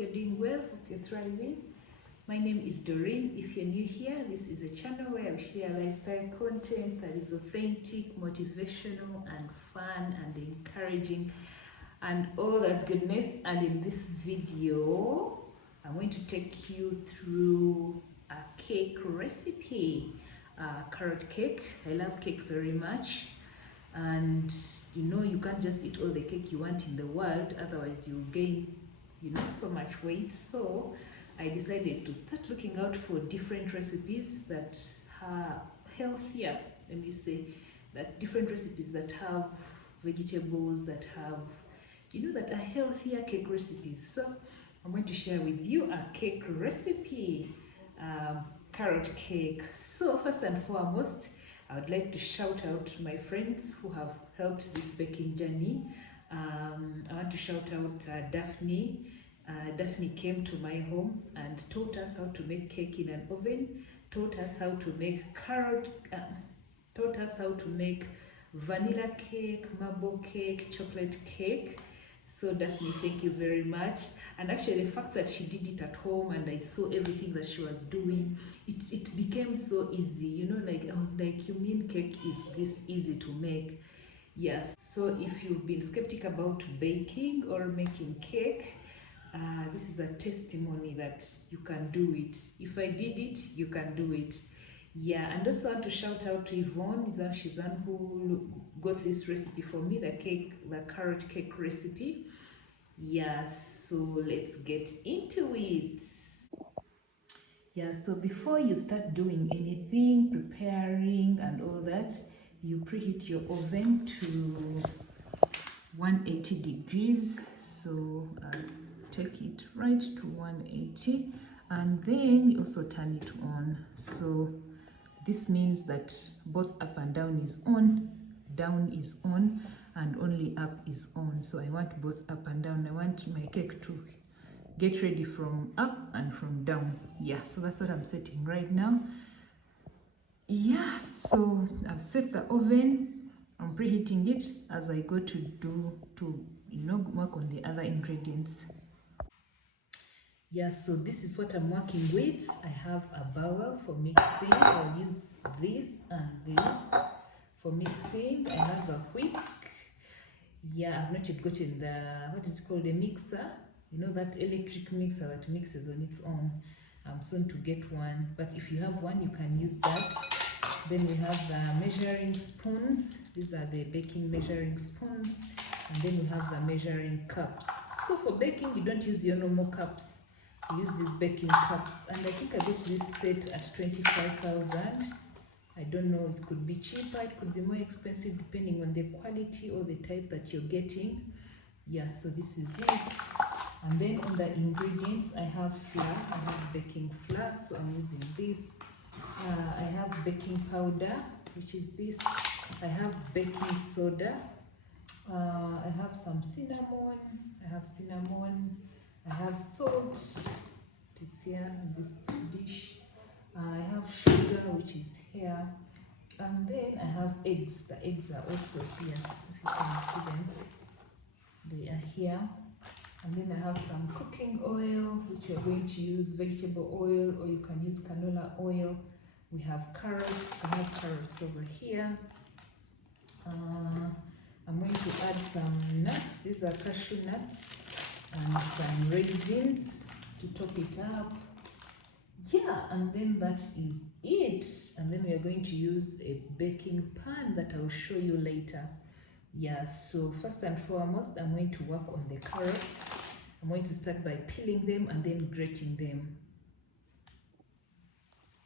you're doing well, hope you're thriving. My name is Doreen. If you're new here, this is a channel where I share lifestyle content that is authentic, motivational, and fun and encouraging and all that goodness. And in this video, I'm going to take you through a cake recipe, carrot cake. I love cake very much. And you know, you can't just eat all the cake you want in the world, otherwise you gain, so much weight. So I decided to start looking out for different recipes that are healthier. Let me say that different recipes that have vegetables, that have, that are healthier cake recipes. So I'm going to share with you a cake recipe, carrot cake. So first and foremost, I would like to shout out my friends who have helped this baking journey. I want to shout out Daphne. Daphne came to my home and taught us how to make cake in an oven, taught us how to make taught us how to make vanilla cake, marble cake, chocolate cake. So Daphne, thank you very much. And actually the fact that she did it at home and I saw everything that she was doing, it became so easy, like I was like, you mean cake is this easy to make? Yes. So if you've been skeptic about baking or making cake, this is a testimony that you can do it. If I did it, you can do it. Yeah, and also I want to shout out to Yvonne. She's the one who got this recipe for me, the carrot cake recipe. Yeah, so let's get into it. Yeah, so before you start doing anything, preparing and all that, you preheat your oven to 180 degrees. So take it right to 180 and then you also turn it on. So this means that both up and down is on, down is on, and only up is on. So I want both up and down. I want my cake to get ready from up and from down. Yeah, so that's what I'm setting right now. Yeah, so I've set the oven. I'm preheating it as I go to work on the other ingredients. Yeah, so this is what I'm working with. I have a bowl for mixing. I'll use this and this for mixing. I have a whisk. Yeah, I've not yet gotten the, what is it called, the mixer. That electric mixer that mixes on its own. I'm soon to get one, but if you have one, you can use that. Then we have the measuring spoons. These are the baking measuring spoons. And then we have the measuring cups. So for baking, you don't use your normal cups. You use these baking cups. And I think I bought this set at 25,000. I don't know, it could be cheaper, it could be more expensive depending on the quality or the type that you're getting. Yeah, so this is it. And then on the ingredients, I have flour. I have baking flour, so I'm using this. I have baking powder, which is this. I have baking soda. I have some cinnamon. I have salt. It's here in this dish. I have sugar, which is here. And then I have eggs. The eggs are also here. If you can see them, they are here. And then I have some cooking oil, which we're going to use vegetable oil, or you can use canola oil. We have carrots. I have carrots over here. I'm going to add some nuts. These are cashew nuts and some raisins to top it up. Yeah, and then that is it. And then we are going to use a baking pan that I'll show you later. Yeah, so first and foremost, I'm going to work on the carrots. I'm going to start by peeling them and then grating them.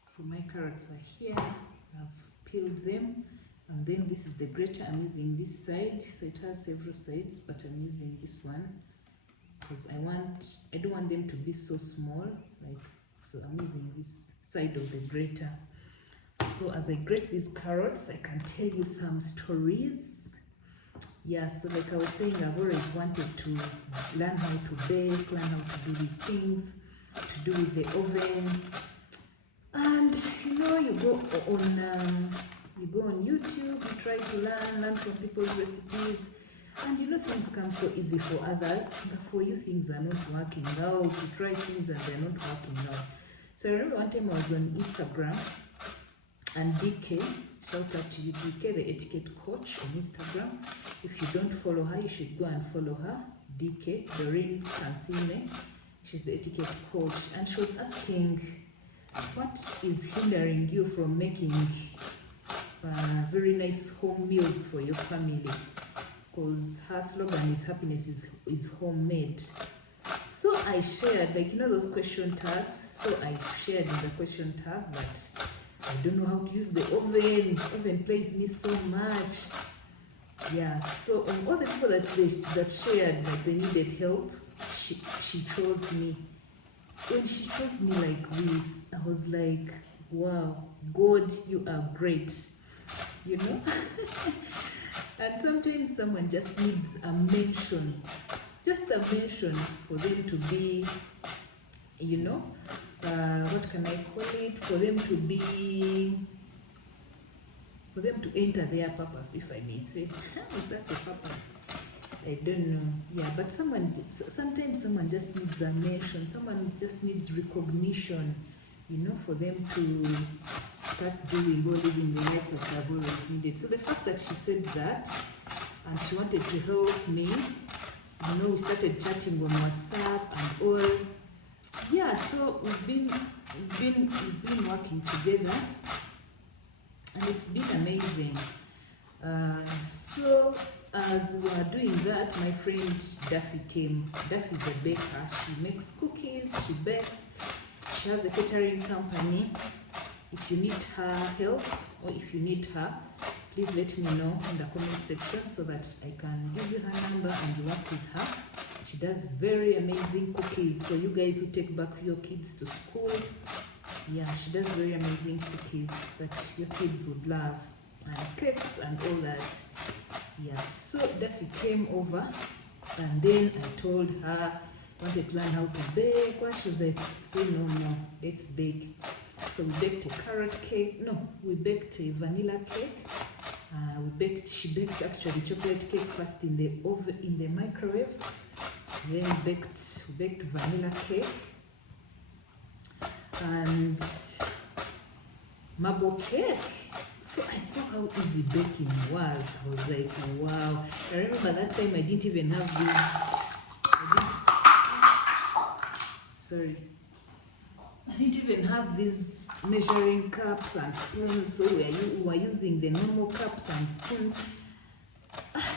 So my carrots are here. I've peeled them. And then this is the grater. I'm using this side. So it has several sides, but I'm using this one because I don't want them to be so small. So I'm using this side of the grater. So as I grate these carrots, I can tell you some stories. Yeah, so like I was saying, I've always wanted to learn how to bake, learn how to do these things, to do with the oven. And you go on YouTube, you try to learn from people's recipes. And you know, things come so easy for others, but for you things are not working out. You try things and they're not working out. So I remember one time I was on Instagram, and DK, shout out to you, DK, the etiquette coach on Instagram. If you don't follow her, you should go and follow her. DK, Doreen Kukundakwe, she's the etiquette coach, and she was asking, what is hindering you from making very nice home meals for your family? Because her slogan is happiness is homemade. So I shared, like, you know those question tags? So I shared in the question tag that I don't know how to use the oven. Oven plays me so much. Yeah, so all the people that shared that they needed help, she chose me. When she chose me like this, I was like, wow, God, you are great. You know? And sometimes someone just needs a mention. Just a mention for them to be, you know, what can I call it? For them to enter their purpose, if I may say. Is that the purpose? I don't know. Yeah, but sometimes someone just needs a mention. Someone just needs recognition, you know, for them to start doing or living the life that they've always needed. So the fact that she said that, and she wanted to help me, you know, we started chatting on WhatsApp and all. Yeah, so we've been working together, and it's been amazing. So as we were doing that, my friend Daffy came. Daffy's a baker. She makes cookies, she bakes, she has a catering company. If you need her help or if you need her, please let me know in the comment section so that I can give you her number and you work with her. She does very amazing cookies for you guys who take back your kids to school. Yeah, she does very amazing cookies that your kids would love, and cakes and all that. Yeah, so Daffy came over, and then I told her I wanted to learn how to bake. Well, she was like, say no, let's bake. So we baked a carrot cake. No, we baked a vanilla cake. She baked actually chocolate cake first in the oven, in the microwave. Then we baked vanilla cake and marble cake. So I saw how easy baking was. I was like, wow. I remember that time I didn't even have I didn't even have these measuring cups and spoons, so we were using the normal cups and spoons.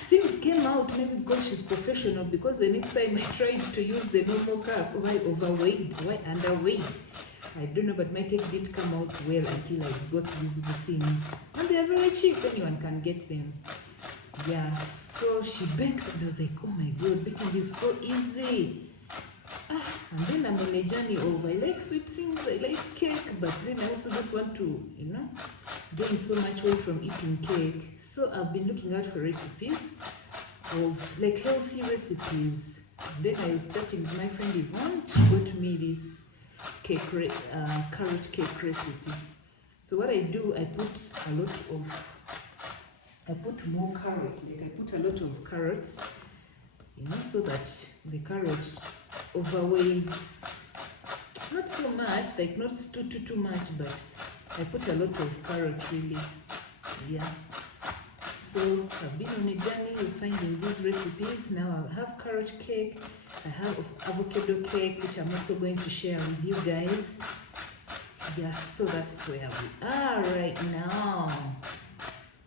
Things came out, maybe because she's professional, because the next time I tried to use the normal cup, why overweight, why underweight? I don't know, but my cake didn't come out well until I got these things. And they are very cheap, anyone can get them. Yeah, so she baked and I was like, oh my God, baking is so easy. And then I'm on a journey of, I like sweet things, I like cake, but then I also don't want to, you know, gain so much weight from eating cake. So I've been looking out for recipes of like healthy recipes. Then I was chatting with my friend Yvonne. She got me this carrot cake recipe. So what I do, I put more carrots, like I put a lot of carrots, you know, so that the carrot overweighs, not so much, like not too much, but I put a lot of carrot really. Yeah, so I've been on a journey of finding these recipes. Now I have carrot cake, I have avocado cake, which I'm also going to share with you guys. Yeah, so that's where we are right now.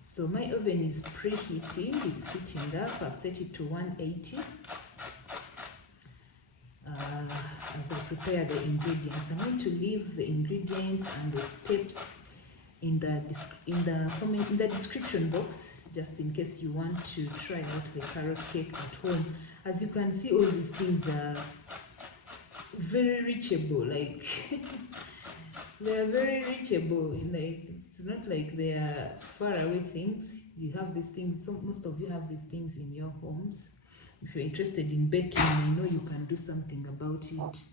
So my oven is preheating, it's heating up. I've set it to 180 as I prepare the ingredients. I'm going to leave the ingredients and the steps in the description box, just in case you want to try out the carrot cake at home. As you can see, all these things are very reachable, like they are very reachable. Like, it's not like they are far away things. You have these things, so most of you have these things in your homes. If you're interested in baking, I know you can do something about it.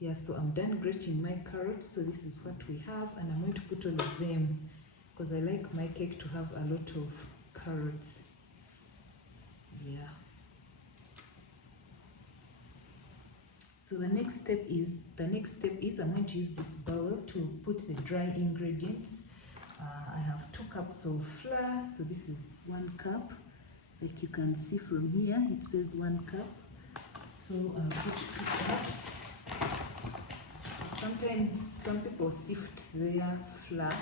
Yeah, so I'm done grating my carrots. So this is what we have, and I'm going to put all of them because I like my cake to have a lot of carrots. Yeah. So the next step is I'm going to use this bowl to put the dry ingredients. I have 2 cups of flour, so this is 1 cup. Like you can see from here, it says 1 cup. So I'll put 2 cups. Sometimes some people sift their flour,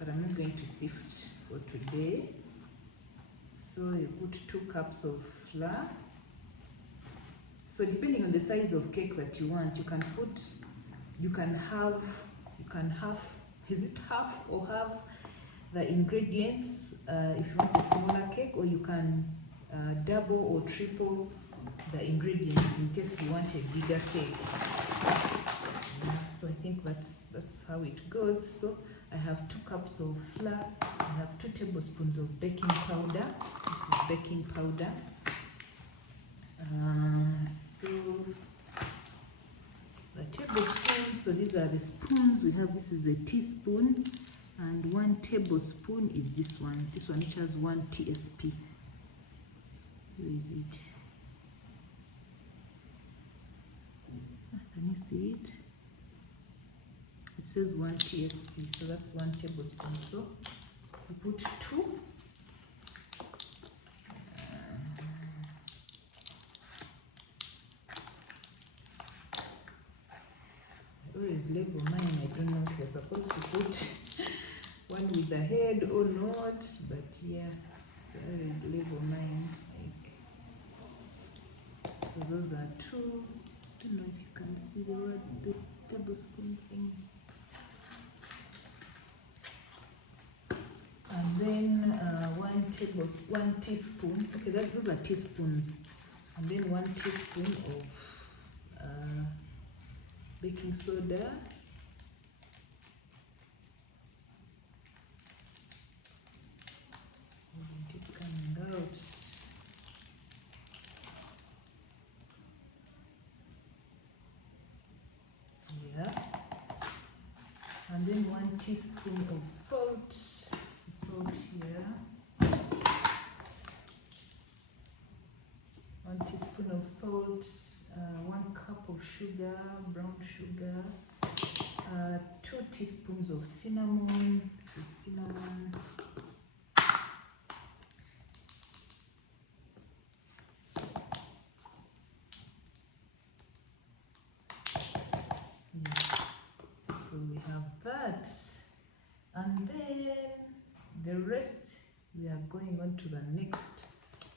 but I'm not going to sift for today. So you put 2 cups of flour. So depending on the size of cake that you want, you can have, is it half or half the ingredients if you want a smaller cake, or you can double or triple the ingredients in case you want a bigger cake. So I think that's how it goes. So I have 2 cups of flour. I have 2 tablespoons of baking powder. This is baking powder. So the tablespoons, so these are the spoons we have. This is a teaspoon, and 1 tablespoon is this one which has 1 TSP. Where is it? Can you see it? It says 1 TSP, so that's 1 tablespoon. So we put 2. Where is label? Mine, I don't know if you're supposed to put one with the head or not, but yeah. So where is label? Mine. So those are 2. I don't know if you can see the tablespoon thing. And then 1 teaspoon. Okay, those are teaspoons. And then 1 teaspoon of baking soda. Isn't it coming out? Yeah. And then 1 teaspoon of salt. Salt here. 1 teaspoon of salt. 1 cup of sugar, brown sugar, 2 teaspoons of cinnamon. This is cinnamon. Yeah. So we have that, and then the rest we are going on to the next.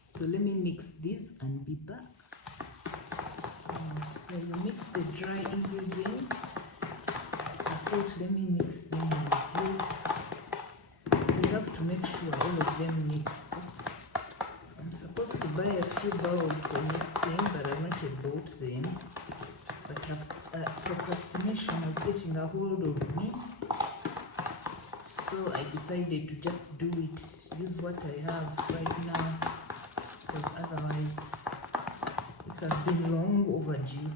So let me mix this and be back. So you mix the dry ingredients. I thought let me mix them with you. So you have to make sure all of them mix. I'm supposed to buy a few bowls for mixing, but I've not yet bought them. But procrastination was getting a hold of me. So I decided to just do it, use what I have right now, because otherwise this has been long overdue.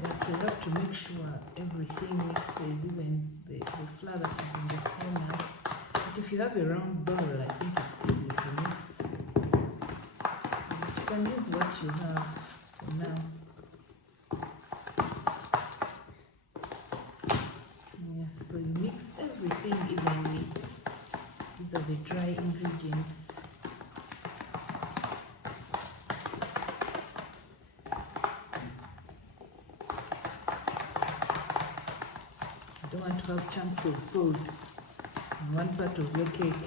Yeah, so you have to make sure everything mixes, even the flour that is in the corner. But if you have a round bowl, I think it's easy to mix. You can use what you have for now. Yeah, so you mix everything evenly. These are the dry ingredients. You don't want to have chunks of salt in one part of your cake.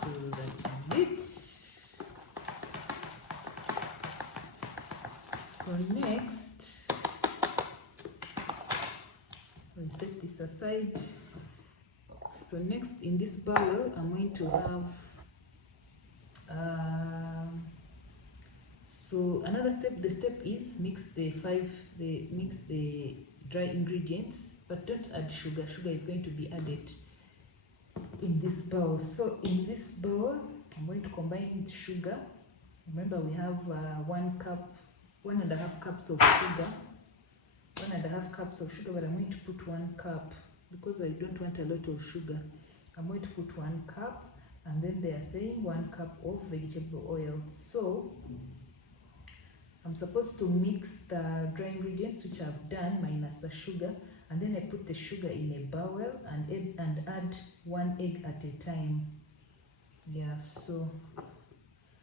So that is it. So next, we'll set this aside. So next, in this bowl, I'm going to have so another step. The step is mix the dry ingredients, but don't add sugar. Sugar is going to be added in this bowl. So in this bowl, I'm going to combine sugar. Remember, we have 1.5 cups of sugar. 1.5 cups of sugar, but I'm going to put 1 cup because I don't want a lot of sugar. I'm going to put 1 cup, and then they are saying 1 cup of vegetable oil. So I'm supposed to mix the dry ingredients, which I've done, minus the sugar, and then I put the sugar in a bowl and add 1 egg at a time. Yeah, so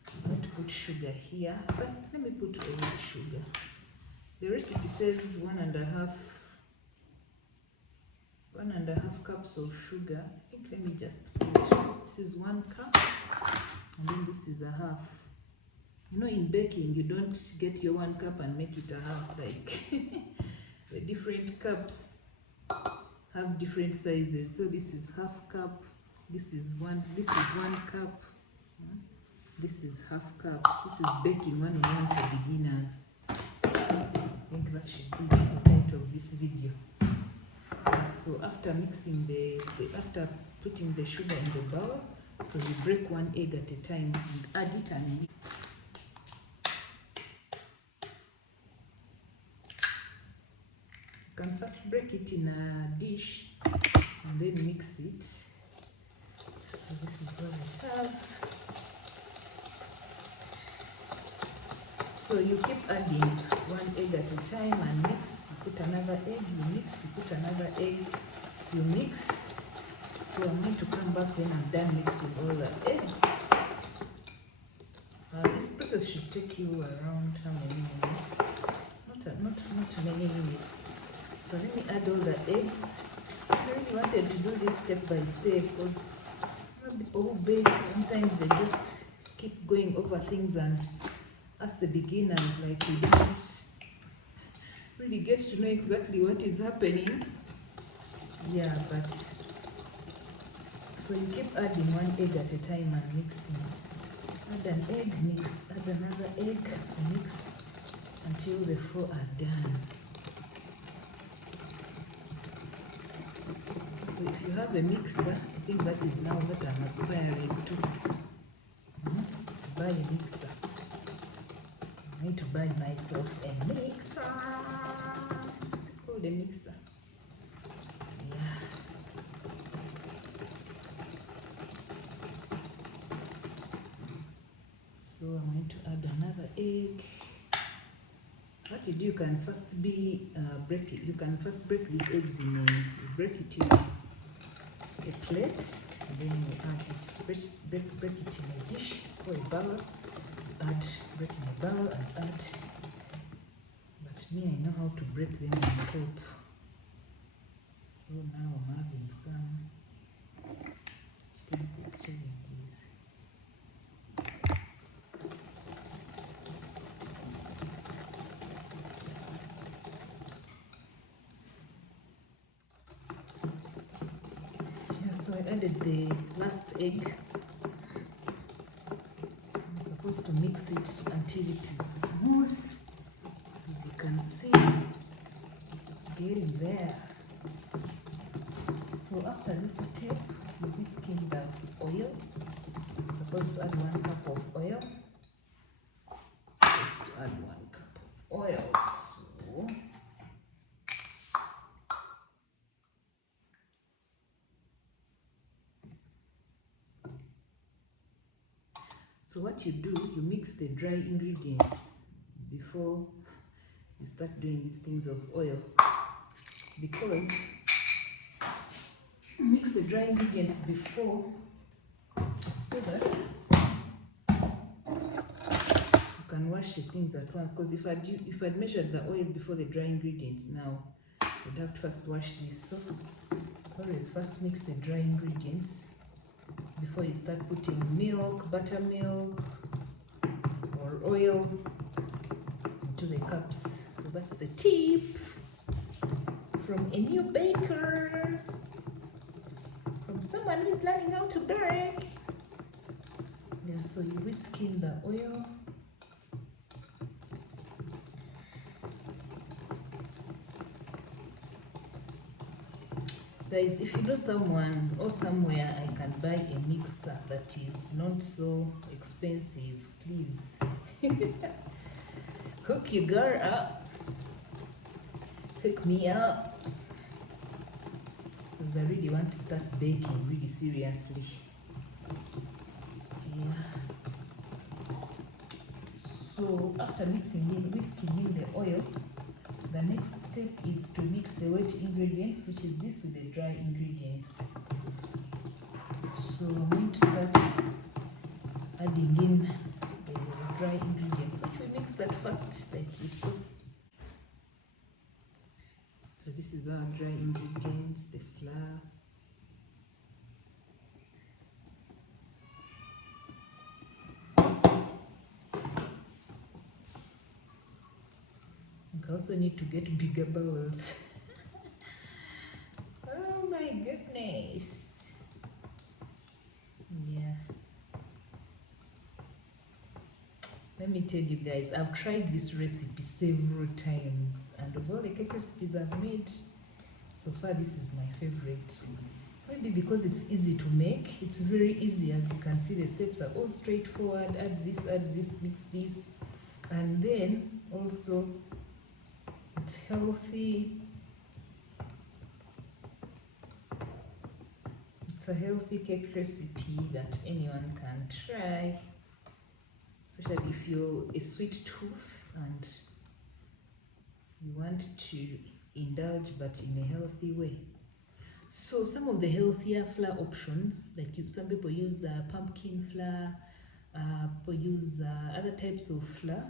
I'm going to put sugar here, but let me put oil sugar. The recipe says 1.5 cups of sugar. I think let me just put, this is 1 cup, and then this is a half. You know, in baking, you don't get your 1 cup and make it a half. Like the different cups have different sizes. So this is half cup. This is 1 cup. This is half cup. This is baking 101 for beginners. I think that should be the title of this video. So after mixing after putting the sugar in the bowl, so you break 1 egg at a time and add it and mix. You can first break it in a dish and then mix it. So this is what I have. So you keep adding 1 egg at a time and mix. You put another egg, you mix. You put another egg, you mix. So I'm going to come back when I'm done mixing all the eggs. This process should take you around how many minutes? Not many minutes. So let me add all the eggs. I really wanted to do this step by step because people who bake, sometimes they just keep going over things, and as the beginners, like, we don't really get to know exactly what is happening. Yeah, but so you keep adding 1 egg at a time and mixing. Add an egg, mix. Add another egg, mix until the 4 are done. So if you have a mixer, I think that is now what I'm aspiring to. Buy a mixer. I need to buy myself a mixer. What's it called, a mixer? Yeah. So I'm going to add another egg. What you do, you can first break it. You can first break these eggs you break it in a plate, and then you add it. Break it in a dish or a bowl. Break in a bowl and add. But me, I know how to break them on top. So now I'm having some challenges. So I added the last egg. I'm supposed to mix it until it is smooth. As you can see, it's getting there. So after this step, you whisk in the oil. I'm supposed to add 1 cup of oil. I'm supposed to add 1 cup of oil. So what you do, you mix the dry ingredients before you start doing these things of oil, because mix the dry ingredients before so that you can wash the things at once. Because if I'd measured the oil before the dry ingredients, now I'd have to first wash this. So always first mix the dry ingredients before you start putting milk, buttermilk, or oil into the cups. So that's the tip from a new baker, from someone who's learning how to bake. Yeah, so you whisk in the oil. Guys, if you know someone or somewhere I can buy a mixer that is not so expensive, please hook your girl up. Hook me up. because I really want to start baking really seriously. Yeah. So after whisking in the oil, the next step is to mix the wet ingredients, which is this, with the dry ingredients. So I'm going to start adding in the dry ingredients, which we mix that first, like you saw. So this is our dry ingredients, the flour. I also need to get bigger bowls. Oh my goodness. Yeah. Let me tell you guys, I've tried this recipe several times, and of all the cake recipes I've made, so far this is my favorite. Maybe because it's easy to make. It's very easy, as you can see. The steps are all straightforward. Add this, mix this. And then also it's healthy. It's a healthy cake recipe that anyone can try, especially if you're a sweet tooth and you want to indulge, but in a healthy way. So some of the healthier flour options, like some people use pumpkin flour, people use other types of flour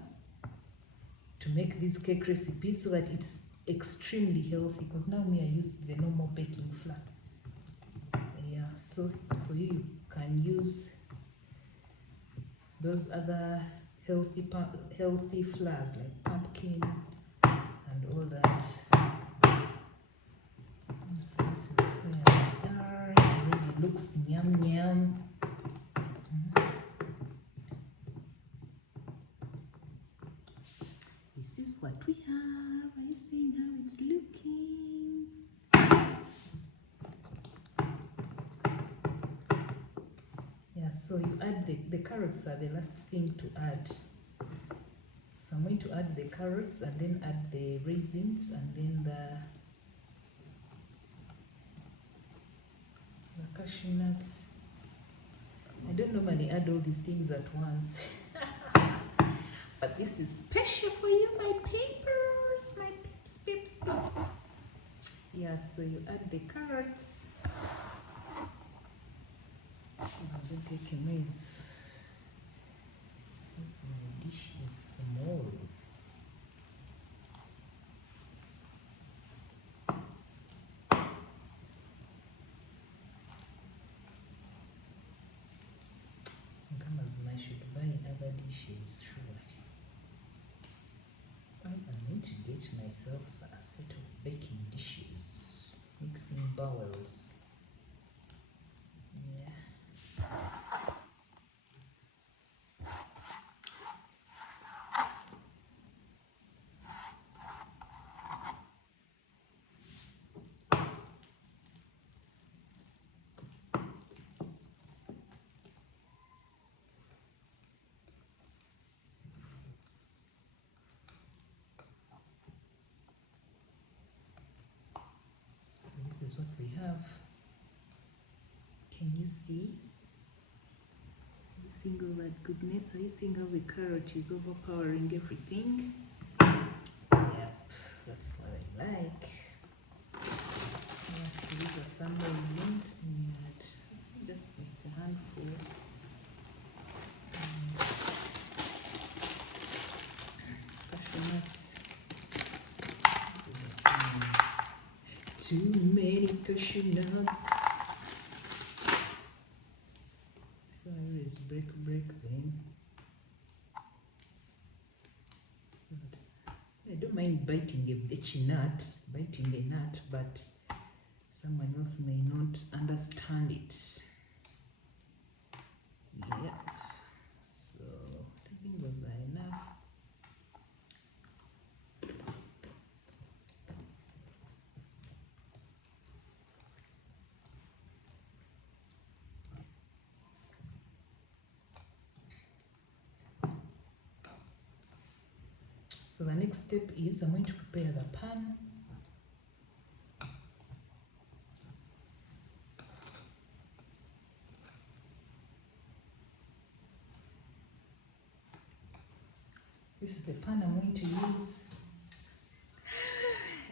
to make these cake recipes, so that it's extremely healthy. Because now I use the normal baking flour. Yeah, so for you, you can use those other healthy flours like pumpkin and all that. So this is where we are. It already looks yum yum. This is what we have. Are you seeing how it's looking? Yeah, so you add the carrots are the last thing to add. So I'm going to add the carrots and then add the raisins and then the cashew nuts. I don't normally add all these things at once. But this is special for you, my papers, my pips. Yeah, so you add the carrots. Since my dish is small. I should buy other dishes, surely. I need to get myself a set of baking dishes, mixing bowls. Yeah. This is what we have. Can you see? Are you seeing all that goodness? Are you seeing how the carrot is overpowering everything? Yep, that's what I like. Yes, these are some raisins. Just make a handful. Cashew nuts. Too many cashew nuts. So here is break then. I don't mind biting a nut, but someone else may not understand it. Yep. So I think those are enough. So the next step is I'm going to prepare the pan. This is the pan I'm going to use.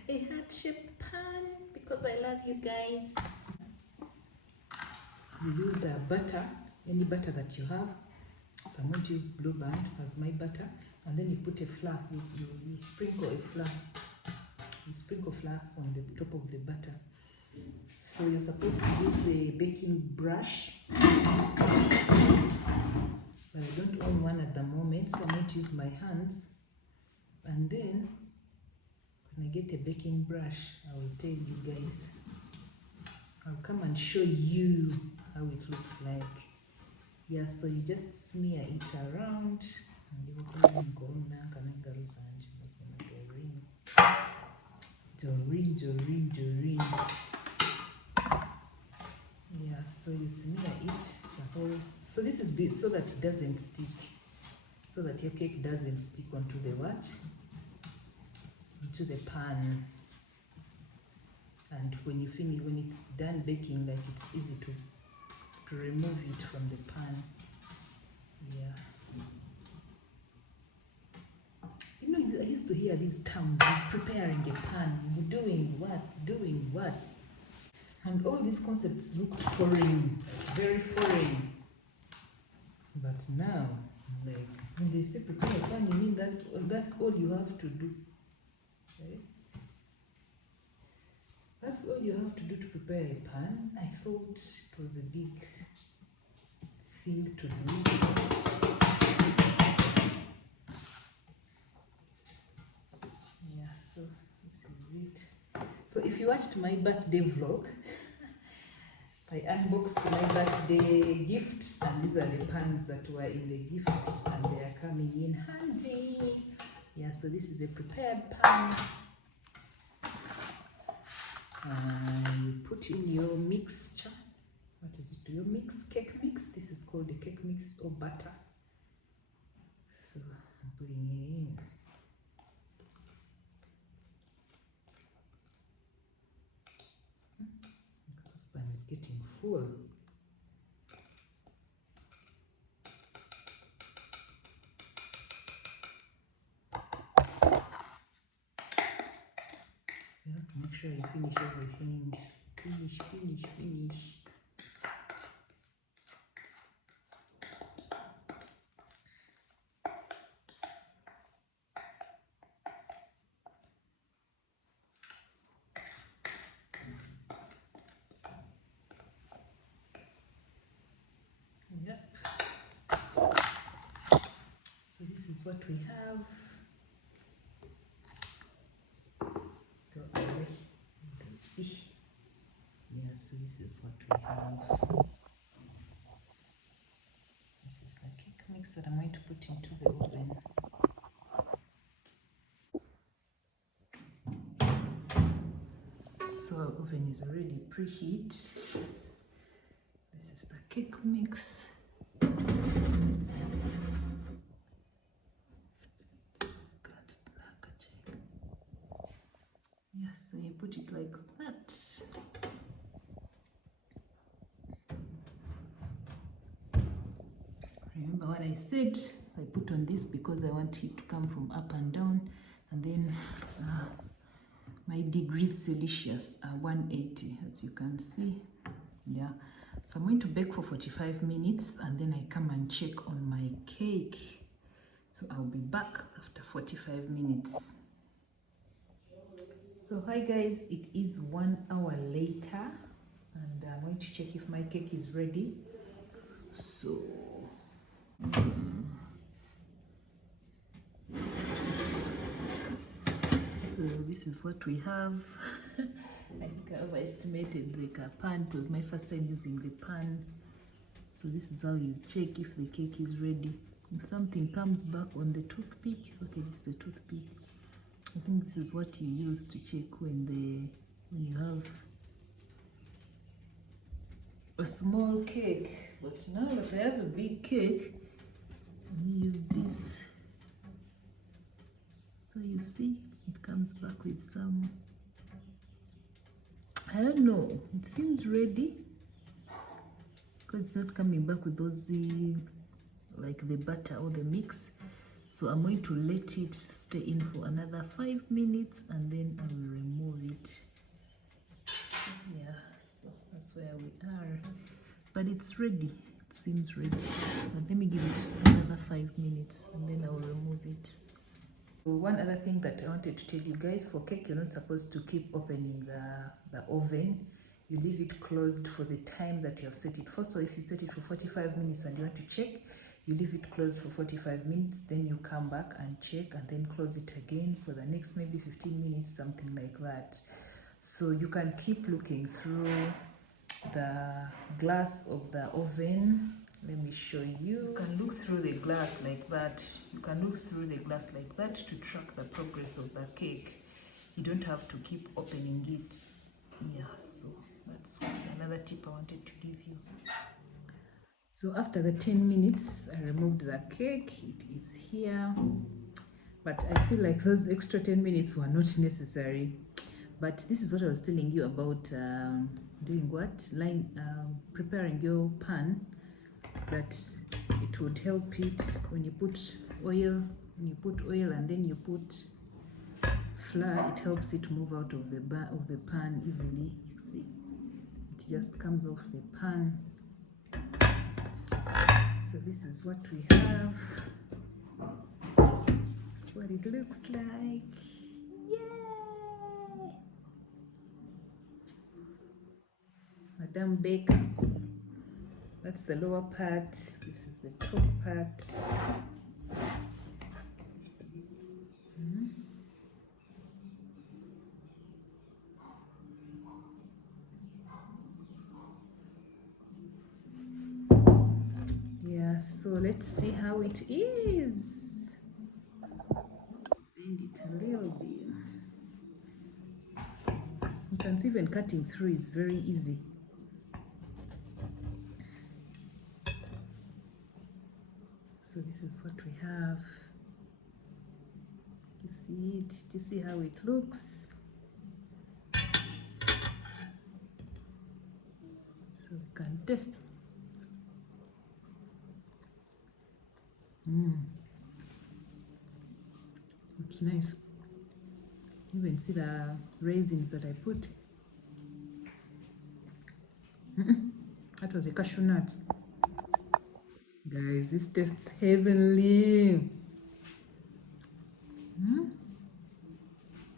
A heart-shaped pan because I love you guys. You use butter, any butter that you have. So I'm going to use Blue Band as my butter, and then you put a flour. You sprinkle a flour. You sprinkle flour on the top of the butter. So you're supposed to use a baking brush, but I don't own one at the moment, so I'm going to use my hands. And then when I get a baking brush, I will tell you guys. I'll come and show you how it looks like. Yeah, so you just smear it around. Doreen. Yeah, so you smear it the whole. So this is so that it doesn't stick. So that your cake doesn't stick onto the what? Into the pan. And when you finish, when it's done baking, like it's easy to remove it from the pan. Yeah. You know, I used to hear these terms, preparing a pan, doing what. And all these concepts looked foreign, very foreign. But now, like, when they say prepare a pan, you mean that's all you have to do. Okay? That's all you have to do to prepare a pan. I thought it was a big thing to do. Yeah, so this is it. So if you watched my birthday vlog, I unboxed my birthday gift, and these are the pans that were in the gift, and they are coming in handy. Yeah, so this is a prepared pan. You put in your mixture. What is it? Your cake mix. This is called the cake mix or butter. So I'm putting it in. The saucepan is getting full. So you have to make sure you finish everything. Finish. Yep. So this is what we have. Go away. You can see. Yeah, so this is what we have. This is the cake mix that I'm going to put into the oven. So our oven is already preheat. This is the cake mix. Yeah, so you put it like that. Remember what I said? I put on this because I want it to come from up and down, and then my degrees Celsius are 180, as you can see. Yeah, so I'm going to bake for 45 minutes, and then I come and check on my cake. So I'll be back after 45 minutes. So hi guys, it is 1 hour later, and I'm going to check if my cake is ready. So this is what we have. I think I overestimated the pan. It was my first time using the pan. So this is how you check if the cake is ready. If something comes back on the toothpick, okay, this is the toothpick. I think this is what you use to check when you have a small cake. But now that I have a big cake, let me use this. So you see, it comes back with some, I don't know, it seems ready because it's not coming back with those like the butter or the mix. So I'm going to let it stay in for another 5 minutes and then I will remove it. Yeah, so that's where we are. But it's ready. It seems ready. But let me give it another 5 minutes and then I will remove it. So one other thing that I wanted to tell you guys, for cake, you're not supposed to keep opening the oven. You leave it closed for the time that you have set it for. So if you set it for 45 minutes and you want to check, you leave it closed for 45 minutes, then you come back and check and then close it again for the next maybe 15 minutes, something like that. So you can keep looking through the glass of the oven. Let me show you. You can look through the glass like that. You can look through the glass like that to track the progress of the cake. You don't have to keep opening it. Yeah, so that's another tip I wanted to give you. So after the 10 minutes, I removed the cake. It is here. But I feel like those extra 10 minutes were not necessary. But this is what I was telling you about doing what? Preparing your pan. That it would help it when you put oil, and then you put flour, it helps it move out of the pan easily. You see, it just comes off the pan. So this is what we have. That's what it looks like. Yay! Madame Baker. That's the lower part. This is the top part. Yeah, so let's see how it is. Bend it a little bit. So you can see even cutting through is very easy. So this is what we have. You see it? Do you see how it looks? So we can test. It's nice. You can see the raisins that I put. That was a cashew nut. Guys, this tastes heavenly.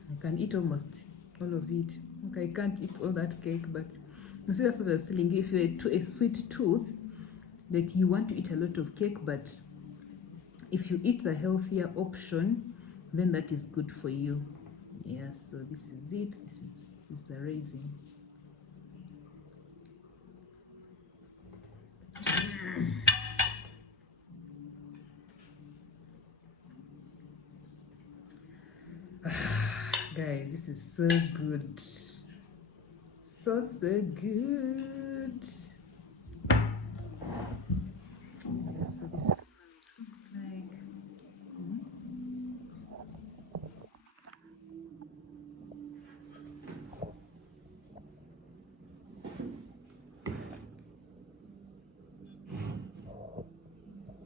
I can eat almost all of it. Okay, I can't eat all that cake, but you see, that's what I was telling you. If you're a sweet tooth, like you want to eat a lot of cake, but if you eat the healthier option, then that is good for you. Yeah, so this is it. This is the raisin. Guys, this is so good. So good. Yeah, so this is what it looks like.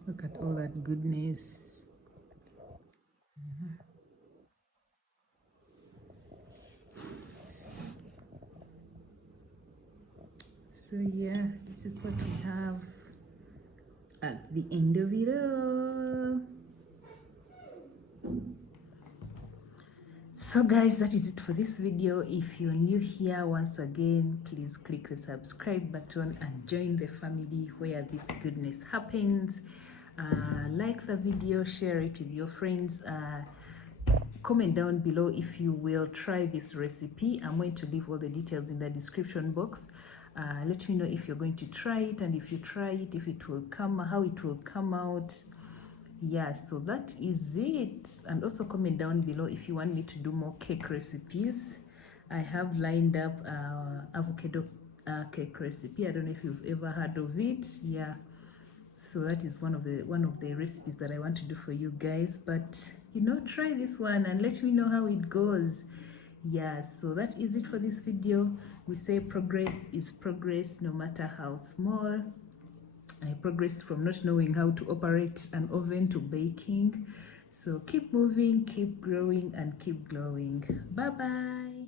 Look at all that goodness. So yeah, this is what we have at the end of it all. So guys, that is it for this video. If you're new here, once again, please click the subscribe button and join the family where this goodness happens. Like the video, share it with your friends. Comment down below if you will try this recipe. I'm going to leave all the details in the description box. Let me know if you're going to try it, and if you try it, if it will come, how it will come out. Yeah, so that is it. And also comment down below if you want me to do more cake recipes. I have lined up avocado cake recipe. I don't know if you've ever heard of it. Yeah, so that is one of the recipes that I want to do for you guys. But you know, try this one and let me know how it goes. Yeah, so that is it for this video. We say progress is progress, no matter how small. I progressed from not knowing how to operate an oven to baking. So keep moving, keep growing, and keep glowing. Bye bye.